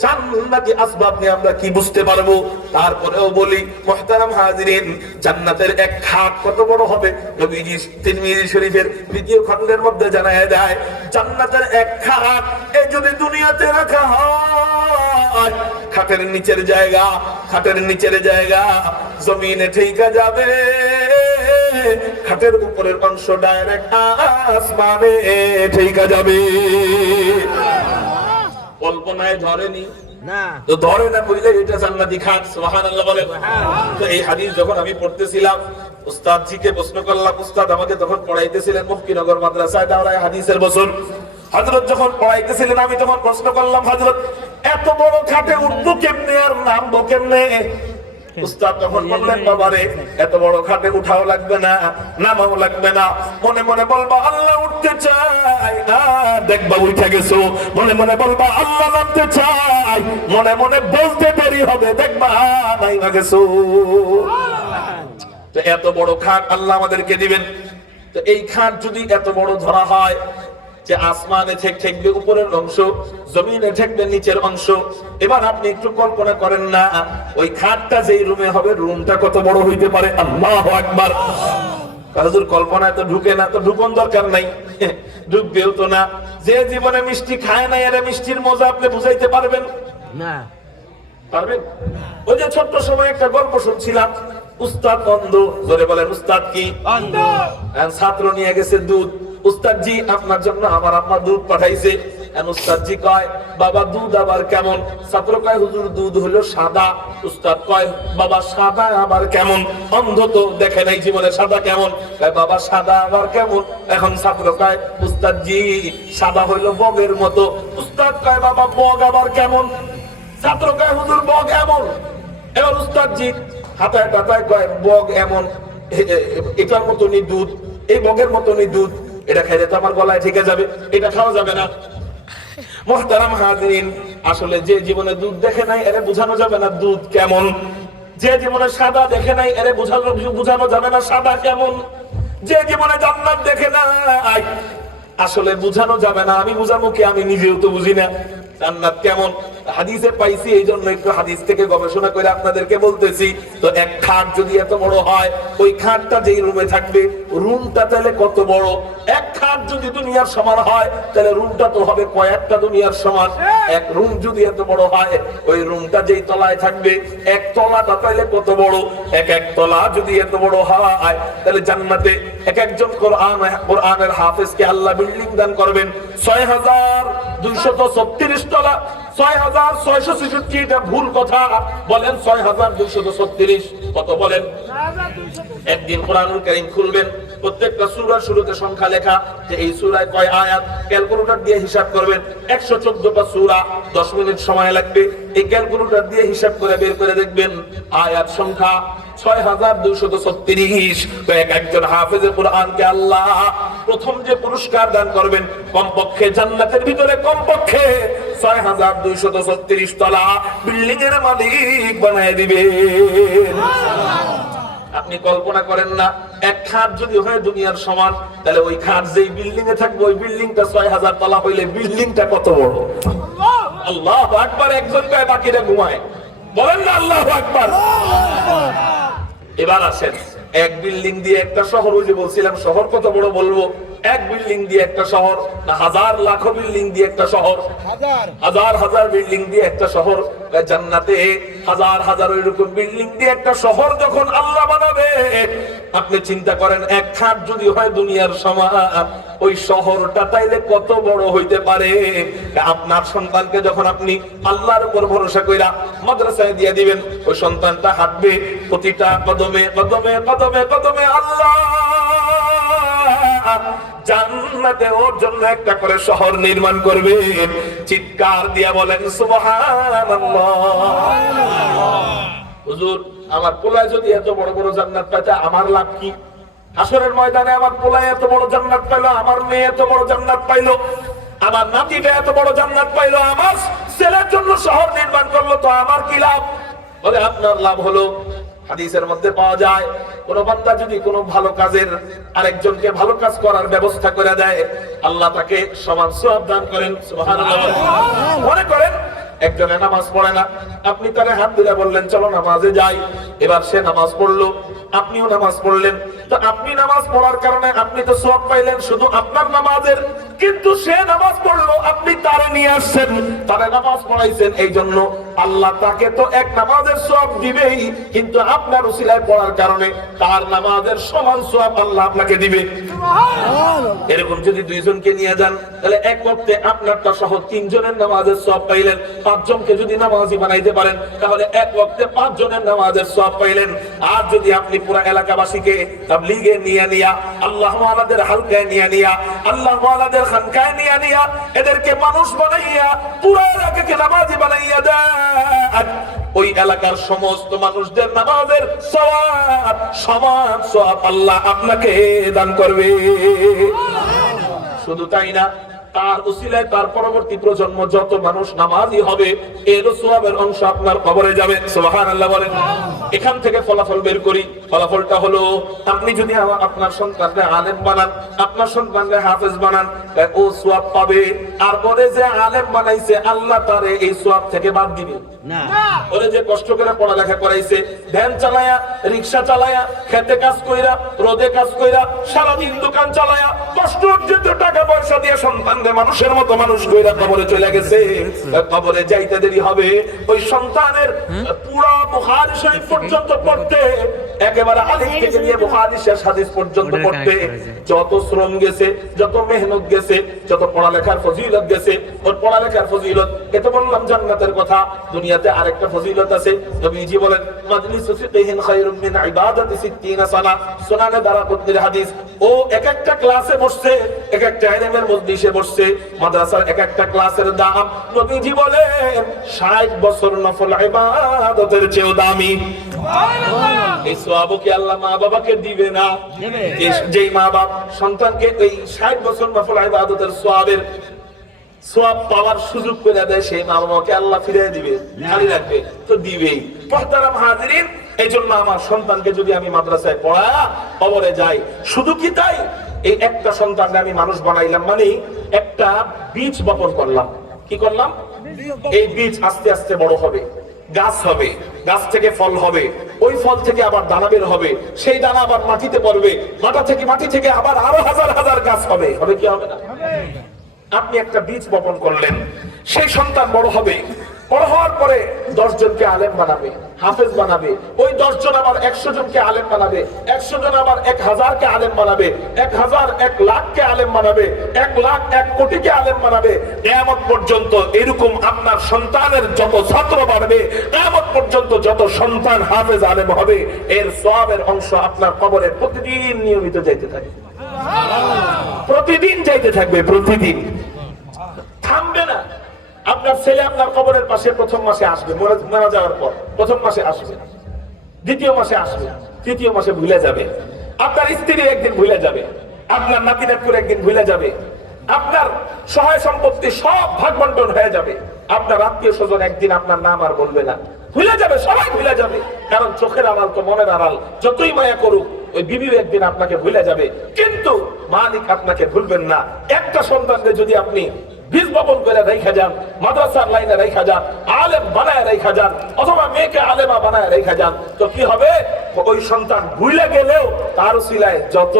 জান্নাতি আসবাব নিয়ে আমরা কি বুঝতে পারবো? তারপরেও বলি মুহতারাম হাজিরিন, জান্নাতের এক খাট কত বড় হবে? নবীজি তিরমিজি শরীফের 2য় খণ্ডের মধ্যে জানায় যায় জান্নাতের এক খাট এই যদি দুনিয়াতে রাখা হয়, খাটের নিচের জায়গা, খাটের নিচের জায়গা জমিনে ঠেকা যাবে, খাটের উপরের অংশ ডাইরেক্ট আসমানে ঠেকা যাবে। কল্পনায় ধরেনি না, তো ধরে না বুঝলে এটা জান্নাতি খাট। সুবহানাল্লাহ বলে। তো এই হাদিস যখন আমি পড়তেছিলাম উস্তাদজিকে প্রশ্ন করলাম, উস্তাদ আমাকে তখন পড়াইতেছিলেন মুফতিনগর মাদ্রাসায়, দাওরায়ে হাদিসের বছর। হযরত যখন পড়াইতেছিলেন আমি তখন প্রশ্ন করলাম, হযরত এত বড় খাটে উঠবো কেমনে আর নামবো কেমনে? উস্তাদ তখন বললেন, বাবারে এত বড় খাটে উঠাও লাগবে না, নামাও লাগবে না, মনে মনে বলবা আল্লাহ উঠতে চাই, দেখবা উঠে গেছো। মনে মনে বলবা আল্লাহ নামতে চাই, মনে মনে বলতে দেরি হবে, দেখবা নাইমা গেছো। তো এত বড় খাট আল্লাহ আমাদেরকে দিবেন। তো এই খাট যদি এত বড় ধরা হয় যে আসমানে ঠেকবে উপরের অংশ, জমিনে ঠেকবে নিচের অংশ, এবার আপনি একটু কল্পনা করেন না ওই খাটটা যেই রুমে হবে রুমটা কত বড় হইতে পারে। আল্লাহু আকবার। হুজুর কল্পনায় তো ঢুকে না, তো ঢুকন দরকার নাই, ঢুকবেও তো না। যে জীবনে মিষ্টি খায় না, এর মিষ্টির মজা আপনি বুঝাইতে পারবেন? না। পারবেন? ওই যে ছোট্ট সময় একটা গল্প শুনছিলাম, উস্তাদ অন্ধ, জোরে বলেন উস্তাদ কি অন্ধ? ছাত্র নিয়ে গেছে দুধ, উস্তাদ জি আপনার জন্য আমার আম্মা দুধ পাঠাইছে। উস্তাদ জি কয় বাবা দুধ আবার কেমন? ছাত্র কয় হুজুর দুধ হলো সাদা। উস্তাদ কয় বাবা সাদা আবার কেমন? অন্ধ তো দেখে নাই জীবনে সাদা কেমন। কয় বাবা সাদা আবার কেমন? এখন ছাত্র কয় উস্তাদ জি সাদা হইলো বগের মতো। উস্তাদ কয় বাবা বগ আবার কেমন? ছাত্র কয় হুজুর বগ এমন। এবার উস্তাদ জি হাতায় টাতায় কয় বগ এমন, এটার মতনই দুধ, এই বগের মতনই দুধ, এটা খাইলে তো আমার গলায় ঠিক যাবে, এটা খাওয়া যাবে না। মুহতারাম হাজিরিন, আসলে যে জীবনে দুধ দেখে নাই এরে বোঝানো যাবে না দুধ কেমন। যে জীবনে সাদা দেখে নাই এরে বোঝানো যাবে না সাদা কেমন। যে জীবনে জান্নাত দেখে নাই আসলে বোঝানো যাবে না। আমি বুঝাবো কি, আমি নিজেও তো বুঝি না জান্নাত কেমন। হাদিসে পাইছি, এই জন্য একটু হাদিস থেকে গবেষণা করে আপনাদেরকে বলতেছি। তো এক খাট যদি এত বড় হয়, ওই খাটটা যেই রুমে থাকবে, রুমটা তাহলে কত বড়? এক খাট যদি দুনিয়ার সমান হয়, তাহলে রুমটা তো হবে কয়েকটা দুনিয়ার সমান। এক রুম যদি এত বড় হয়, ওই রুমটা যেই তলায় থাকবে, এক তলাটা তাহলে কত বড়? এক এক তলা যদি এত বড় হয়, তাহলে জান্নাতে এক একজন কোরআনের হাফেজকে আল্লাহ বিল্ডিং দান করবেন ৬,২৩৬ তলা। ৬,৬৬৬, এটা ভুল কথা, বলেন ৬,২৩৬। কত বলেন? একদিন কোরআনুল কারীম খুলবেন, প্রত্যেকটা সূরার শুরুতে সংখ্যা লেখা, যে এই সূরায় কয় আয়াত, ক্যালকুলেটর দিয়ে হিসাব করবেন। ১১৪টা সূরা, 10 মিনিট সময় লাগবে। এই ক্যালকুলেটর দিয়ে হিসাব করে বের করে দেখবেন আয়াত সংখ্যা ৬,২৩৬। এক একজন হাফেজে কোরআনকে আল্লাহ প্রথম যে পুরস্কার দান করবেন, কমপক্ষে জান্নাতের ভিতরে কমপক্ষে ৬,২৩৬ তলা বিল্ডিং এর মালিক বানায় দিবেন। আপনি কল্পনা করেন না, এক খাট যদি হয় দুনিয়ার সমান, তাহলে ওই খাট যেই বিল্ডিং এ থাকবে, ওই বিল্ডিংটা ৬,০০০ তলা হইলে বিল্ডিংটা কত বড়? আল্লাহু আকবার। একজন কয় বাকিরা ঘুমায়, বলেন না আল্লাহু আকবার। এবার আসেন, এক বিল্ডিং দিয়ে একটা শহর, ওই যে বলছিলাম শহর কত বড় বলবো, এক বিল্ডিং দিয়ে একটা শহর না হাজার লাখ বিল্ডিং দিয়ে একটা শহর? হাজার হাজার বিল্ডিং দিয়ে একটা শহর। জান্নাতে হাজার হাজার ওইরকম বিল্ডিং দিয়ে একটা শহর যখন আল্লাহ বানাবে, আপনি চিন্তা করেন এক খাট যদি হয় দুনিয়ার সমান, ওই শহরটা তাইলে কত বড় হইতে পারে। আপনার সন্তানকে যখন আপনি আল্লাহর উপর ভরসা কইরা মাদ্রাসায় দিয়ে দিবেন, ওই সন্তানটা হাঁটবে প্রতিটা কদমে কদমে কদমে কদমে আল্লাহ জান্নাতে ওর জন্য একটা করে শহর নির্মাণ করবে। চিৎকার দিয়া বলেন সুবহানাল্লাহ। হুজুর আমার পোলায় যদি এত বড় বড় জান্নাত পাইতে আমার লাভ কি? হাসরের ময়দানে আমার পোলায় এত বড় জান্নাত পাইলো, আমার মেয়ে এত বড় জান্নাত পাইলো, আমার নাতিটা এত বড় জান্নাত পাইলো, আমার ছেলের জন্য শহর নির্মাণ করলো, তো আমার কি লাভ? বলে আপনার লাভ হলো, হাদিসের মধ্যে পাওয়া যায়, কোন বান্দা যদি কোনো ভালো কাজের আরেকজনকে ভালো কাজ করার ব্যবস্থা করে দেয়, আল্লাহ তাকে সমান সওয়াব দান করেন। সুবহানাল্লাহ। মনে করেন একজনে নামাজ পড়ে না, আপনি তারে হাত ধরে বললেন চলো নামাজে যাই, এবার সে নামাজ পড়লো, আপনিও নামাজ পড়লেন, তো আপনি নামাজ পড়ার কারণে আপনি তো সওয়াব পাইলেন শুধু আপনার নামাজের, কিন্তু সে নামাজ পড়লো, আপনি তারে নিয়ে আসছেন, তারে নামাজ পড়াইছেন, এই জন্য আল্লাহ তাকে তো এক নামাজের সওয়াব দিবেই, কিন্তু আপনার উসিলায় পড়ার কারণে তার নামাজের সমান সওয়াব আল্লাহ আপনাকে দিবে। এরকম যদি দুইজনকে নিয়ে যান, তাহলে এক ওয়াক্তে আপনারটা সহ 3 জনের নামাজের সওয়াব পাইলেন। 5 জনকে যদি নামাজি বানাইতে পারেন, তাহলে এক ওয়াক্তে 5 জনের নামাজের সওয়াব পাইলেন। আর যদি আপনি পুরো এলাকাবাসীকে তাবলীগে নিয়ে নিয়া, আল্লাহ ওয়ালাদের হালকায় নিয়ে নিয়া, আল্লাহ ওয়ালাদের খানকায় নিয়ে নিয়া, এদেরকে মানুষ বানাইয়া পুরো এলাকাকে নামাজি বানাইয়া দেন, ওই এলাকার সমস্ত মানুষদের নামাজের সওয়াব সমান সওয়াব আল্লাহ আপনাকে দান করবে। শুধু তাই না, তার উসিলায় তার পরবর্তী প্রজন্ম যত মানুষ নামাজি হবে, এর সওয়াবের অংশ আপনার কবরে যাবে। সুবহানাল্লাহ বলেন। এখান থেকে ফলাফল বের করি, ফলাফলটা হলো আপনি যদি আপনার সন্তানকে আলেম বানান, আপনার সন্তানকে হাফেজ বানান, ও সওয়াব পাবে। আর পরে যে আলেম বানাইছে আল্লাহ তারে এই সওয়াব থেকে বাদ দিবে না। ওরে যে কষ্ট করে পড়ালেখা করাইছে, ভ্যান চালায়া, রিক্সা চালায়া, খেতে কাজ কইরা, রোদে কাজ কইরা, সারাদিন দোকান চালায়া, কষ্ট অর্জিত টাকা পয়সা দিয়ে সন্তানকে মানুষের মতো মানুষ কইরা কবরে চলে গেছে। কবরে যাইতে দেরি হবে। ওই সন্তানের পুরো বুখারী শরীফ পর্যন্ত পড়তে, একেবারে আলিফ থেকে নিয়ে বুখারী শেষ হাদিস পর্যন্ত পড়তে যত শ্রম গেছে, যত মেহনত গেছে, যত পড়ালেখার ফজিলত গেছে, ওর পড়ালেখার ফজিলত। এত বললাম জান্নাতের কথা। দুনিয়াতে আরেকটা ফজিলত আছে। নবীজি বলেন, মাজলিসু ফিকহিন খায়রুম মিন ইবাদাতি 60 সানা। সুনানে দারাকুতনির হাদিস। ও এক একটা ক্লাসে বসছে, এক একটা ইলমের মজলিসে বসছে। মাদ্রাসার এক একটা ক্লাসের দাম নবীজি বলেন 60 বছর নফল ইবাদতের চেয়েও দামি। সুবহানাল্লাহ। এই সওয়াব কি আল্লাহ মা বাবাকে দিবে না? দিবে। যেই মা বাবা সন্তানকে এই 60 বছর নফল ইবাদতের সওয়াব পাওয়ার সুযোগ করে দেয়, সেই মা বাবাকে আল্লাহ ফিরিয়ে দিবে? খালি রাখবে? তো দিবেই। মুহতারাম হাজিরিন, এই জন্য আমার সন্তানকে যদি আমি মাদ্রাসায় পড়ায়া কবরে যাই, শুধু কি তাই, এই একটা সন্তানকে আমি মানুষ বানাইলাম মানে একটা বীজ বপন করলাম। কি করলাম? এই বীজ আস্তে আস্তে বড় হবে, গাছ হবে, গাছ থেকে ফল হবে, ওই ফল থেকে আবার দানা বের হবে, সেই দানা আবার মাটিতে পড়বে, মাটি থেকে আবার আরো হাজার হাজার গাছ হবে। হবে কি হবে না? আপনি একটা বীজ বপন করলেন, সেই সন্তান বড় হবে, বড় হওয়ার পরে 10 জনকে আলেম বানাবে, হাফেজ বানাবে, ওই 10 জন আবার 100 জনকে আলেম বানাবে, 100 জন আবার 1000কে আলেম বানাবে, 1000 1 লাখকে আলেম বানাবে, 1 লাখ 1 কোটিকে আলেম বানাবে। কিয়ামত পর্যন্ত এরকম আপনার সন্তানের যত ছাত্র বাড়বে, কিয়ামত পর্যন্ত যত সন্তান হাফেজ আলেম হবে, এর সওয়াবের অংশ আপনার কবরে প্রতিদিন নিয়মিত যাইতে থাকে। প্রতিদিন যাইতে থাকবে, প্রতিদিন থামবে না। আপনার ছেলে আপনার কবরের পাশে প্রথম মাসে আসবে, মারা যাওয়ার পর প্রথম মাসে আসবে, দ্বিতীয় মাসে আসবে, তৃতীয় মাসে ভুলে যাবে। আপনার স্ত্রী একদিন ভুলে যাবে, আপনার নাতি নাতকুর একদিন ভুলে যাবে, আপনার সহায় সম্পত্তি সব ভাগ বন্টন হয়ে যাবে, আপনার আত্মীয় স্বজন একদিন আপনার নাম আর বলবে না, ভুলে যাবে, সবাই ভুলে যাবে। কারণ চোখের আড়াল তো মনের আড়াল, যতই মায়া করুক ওই বিবি একদিন আপনাকে ভুলে যাবে, কিন্তু মালিক আপনাকে ভুলবেন না। একটা সন্তানকে যদি আপনি বীজ বপন করে রেখা যান, মাদ্রাসার লাইনে রেখা যান, আলেম বানায় রেখা যান, অথবা মেয়েকে আলেমা বানায় রেখা যান, তো কি হবে? ওই সন্তান ভুলে গেলেও তার উসিলায় যত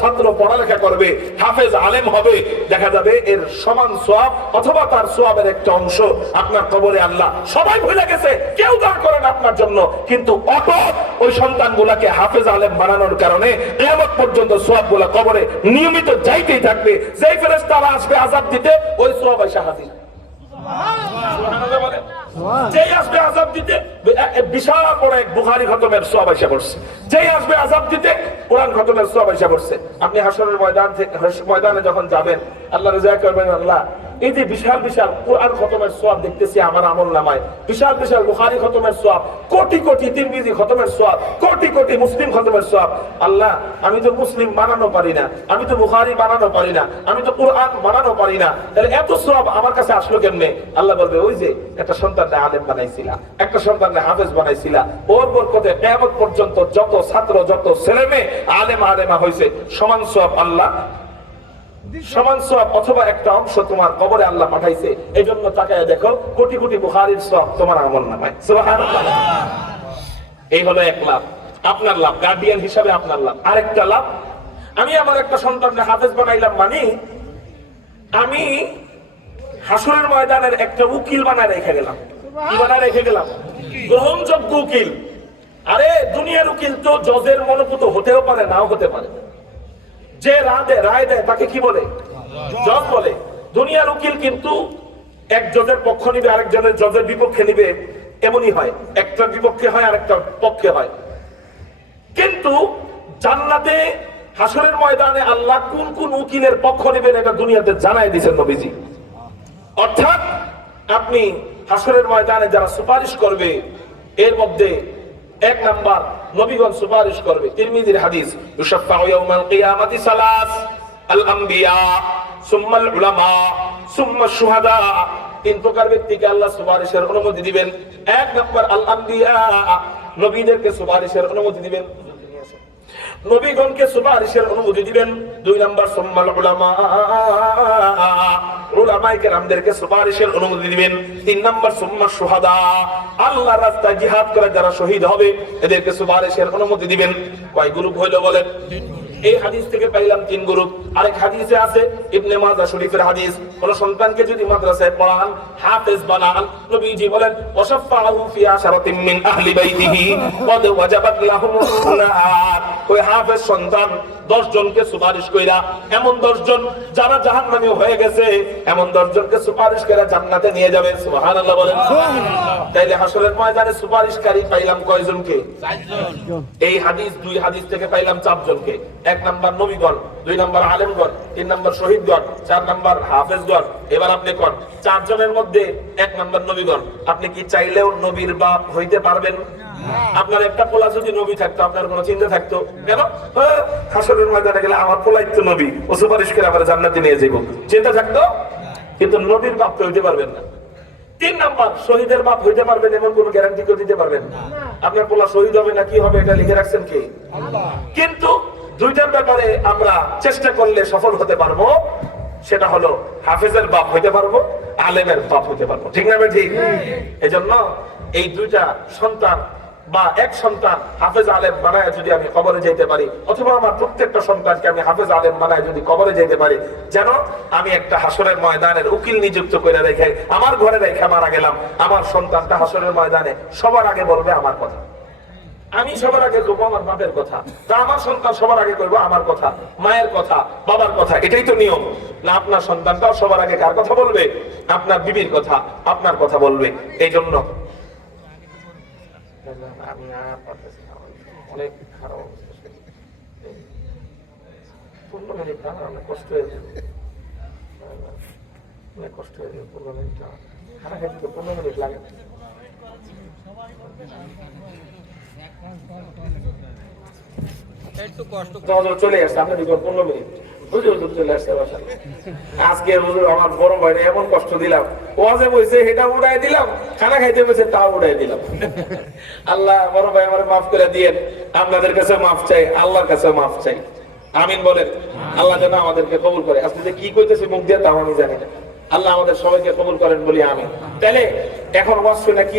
ছাত্র পড়ালেখা করবে, হাফেজ আলেম হবে, দেখা যাবে এর সমান সওয়াব অথবা তার সওয়াবের একটা অংশ আপনার কবরে আল্লাহ। সবাই ভুলে গেছে, কেউ দাঁড় করেন আপনার জন্য, কিন্তু অটল ওই সন্তানগুলাকে হাফেজ আলেম বানানোর কারণে কিয়ামত পর্যন্ত সওয়াবগুলা কবরে নিয়মিত যাইতেই থাকবে। যেই ফেরেশতারা আসবে আযাব দিতে, ওই সওয়াব এসে হাজির। সুবহানাল্লাহ বলেন। যেই আসবে আযাব দিতে, বিশাল বড় এক বুখারী খতমের সওয়াব এসে পড়ছে। যেই আসবে আযাব দিতে, কোরআন খতমের সওয়াব এসে পড়ছে। আপনি হাশরের ময়দানে যখন যাবেন, আল্লাহ রাজা করবেন, আল্লাহ এই যে বিশাল বিশাল কোরআন খতমের সওয়াব দেখতেছি আমার আমলনামায়, বিশাল বিশাল বুখারী খতমের সওয়াব, কোটি কোটি তিরমিজি খতমের সওয়াব, কোটি কোটি মুসলিম খতমের সওয়াব। আল্লাহ, আমি তো মুসলিম বানানো পারি না, আমি তো বুখারী বানানো পারি না, আমি তো কোরআন বানানো পারি না, তাহলে এত সওয়াব আমার কাছে আসলো কেমনে? আল্লাহ বলবে, ওই যে একটা সন্তানকে আলেম বানাইছিলা, একটা সন্তানকে হাফেজ বানাইছিলা, ওর বরকতে কিয়ামত পর্যন্ত যত ছাত্র, যত ছেলেমেয়ে আলেমা হয়েছে, সমান সওয়াব আল্লাহ, সমান সওয়াব অথবা একটা অংশ তোমার কবরে আল্লাহ পাঠাইছে। এই জন্য তাকায় দেখো, কোটি কোটি বুখারীর সওয়াব তোমার আমলনামায়। সুবহানাল্লাহ। এই হলো এক লাভ, আপনার লাভ, গার্ডিয়ান হিসাবে আপনার লাভ। আরেকটা লাভ, আমি আমার একটা সন্তানকে হাফেজ বানাইলাম মানে আমি হাসরের ময়দানের একটা উকিল বানায় রেখে গেলাম। কি বানায় রেখে গেলাম? গ্রহণযোগ্য উকিল। আরে দুনিয়ার উকিল তো জজের মনোপুত হতেও পারে, নাও হতে পারে। যে রায় দেয় তাকে কি বলে? জজ বলে। দুনিয়ার উকিল কিন্তু এক জজের পক্ষ নিবে, আরেকজনের জজের বিপক্ষে নিবে, এমনই হয়। একটা বিপক্ষে হয়, আরেকটা পক্ষে হয়। কিন্তু জান্নাতে হাসরের ময়দানে আল্লাহ কোন কোন উকিলের পক্ষ নেবেন এটা দুনিয়াতে জানাই দিয়েছেন নবীজি। অর্থাৎ আপনি হাসরের ময়দানে যারা সুপারিশ করবে, এর মধ্যে এক নাম্বার নবীগণ সুপারিশ করবে। তিরমিজির হাদিস, ইউশাফাউ ইয়াউমাল কিয়ামাতি সালাস, আল আম্বিয়া, সুম্মা আল উলামা, সুম্মা শুহাদা। তিন প্রকার ব্যক্তিকে আল্লাহ সুপারিশের অনুমতি দিবেন। এক নাম্বার আল আম্বিয়া, নবীদেরকে সুপারিশের অনুমতি দিবেন। নবীগণকে সুপারিশের অনুমতি দিবেন। 2 নাম্বার সুম্মাল উলামা, উলামায়ে কেরামদেরকে সুপারিশের অনুমতি দিবেন। 3 নাম্বার সুম্মা শুহাদা, আল্লাহর রাস্তায় জিহাদ করে যারা শহীদ হবে এদেরকে সুপারিশের অনুমতি দিবেন। কয় গ্রুপ হইলো বলেন? এই হাদিস থেকে পাইলাম 3 গ্রুপ। আরেক হাদিসে আছে ইবনে মাজাহ শরীফের হাদিস, কোন সন্তানকে যদি মাদ্রাসায় পড়ান, হাফেজ বানান, নবীজি বলেন ওয়াশাফাহু ফি আশরাতিন মিন আহলি বাইতিহি ক্বাদ ওয়াজাবাত লাহুমুন নার। ওই হাফেজ সন্তান 10 জনকে সুপারিশ কইরা, এমন 10 জন যারা জাহান্নামী হয়ে গেছে, এমন 10 জনকে সুপারিশ কইরা জান্নাতে নিয়ে যাবেন। সুবহানাল্লাহ বলেন। তাইলে হাসরের ময়দানে সুপারিশকারী পাইলাম কয়জনকে? 4 জন। এই হাদিস 2 হাদিস থেকে পাইলাম 4 জনকে। 1 নাম্বার নবীগণ, 2 নাম্বার আলেমগণ, 3 নাম্বার শহীদগণ, 4 নাম্বার হাফেজগণ। এবার আপনি কোন 4 জনের মধ্যে 1 নাম্বার নবীগণ। আপনি কি চাইলেও নবীর বাপ হইতে পারবেন? আপনার একটা পোলা যদি নবী থাকতো আপনার কোনো চিন্তা থাকতো? কেন? হাসরের ময়দানে গেলে আমার পোলাই তো নবী, ও সুপারিশ করে আমার জান্নাতে নিয়ে যাবো, চিন্তা থাকতো? কিন্তু নবীর বাপ তো হইতে পারবেন না। 3 নাম্বার শহীদের বাপ হইতে পারবেন এমন কোন গ্যারান্টি কেউ দিতে পারবেন না। আপনার পোলা শহীদ হবে না কি হবে এটা লিখে রাখছেন কে? আল্লাহ। কিন্তু দুইটার ব্যাপারে আমরা চেষ্টা করলে সফল হতে পারবো। সেটা হলো হাফেজের বাপ হইতে পারবো, আলেমের বাপ হইতে পারবো। ঠিক না ঠিক? এজন্য এই 2টা সন্তান বা 1 সন্তান হাফেজ আলেম বানায় যদি আমি কবরে যেতে পারি, অথবা আমার প্রত্যেকটা সন্তানকে আমি হাফেজ আলেম বানায় যদি কবরে যেতে পারি, যেন আমি একটা হাসরের ময়দানের উকিল নিযুক্ত করে রেখে আমার ঘরে রেখে মারা গেলাম, আমার সন্তানটা হাসরের ময়দানে সবার আগে বলবে আমার কথা। আমি সবার আগে করবো আমার বাপের কথা, তা আমার সন্তান সবার আগে করবো আমার কথা, মায়ের কথা, বাবার কথা। এটাই তো নিয়ম না? আপনার সন্তানটাও সবার আগে কার কথা বলবে? আপনার বিবির কথা, আপনার কথা বলবে। এই জন্য আমি অনেক খারাপ অবস্থা, 15 মিনিট না, অনেক কষ্ট হয়ে যাবে, অনেক কষ্ট হয়ে যাবে। 15 মিনিট খানা খাইতে তো 15 মিনিট লাগে। একটু কষ্ট চলে আসছে আপনার 15 মিনিট চলে আসছে বাসা। আজকে আমার বড় ভাই এমন কষ্ট দিলাম, ওয়াজে বইছে এটা উড়াই দিলাম, খানা খাইতে বসে তাও উড়াই দিলাম। আল্লাহ বড় ভাই আমার মাফ করে দিয়েন, আপনাদের কাছে মাফ চাই, আল্লাহর কাছে মাফ চাই। আমিন বলেন। আল্লাহ যেন আমাদেরকে কবুল করে। আজকে যে কি কইতেছে মুখ দিয়ে তাও আমি জানি না। আল্লাহ আমাদের সবাইকে কবুল করেন বলি আমিন। তাহলে এখন ওয়াজ শুনে কি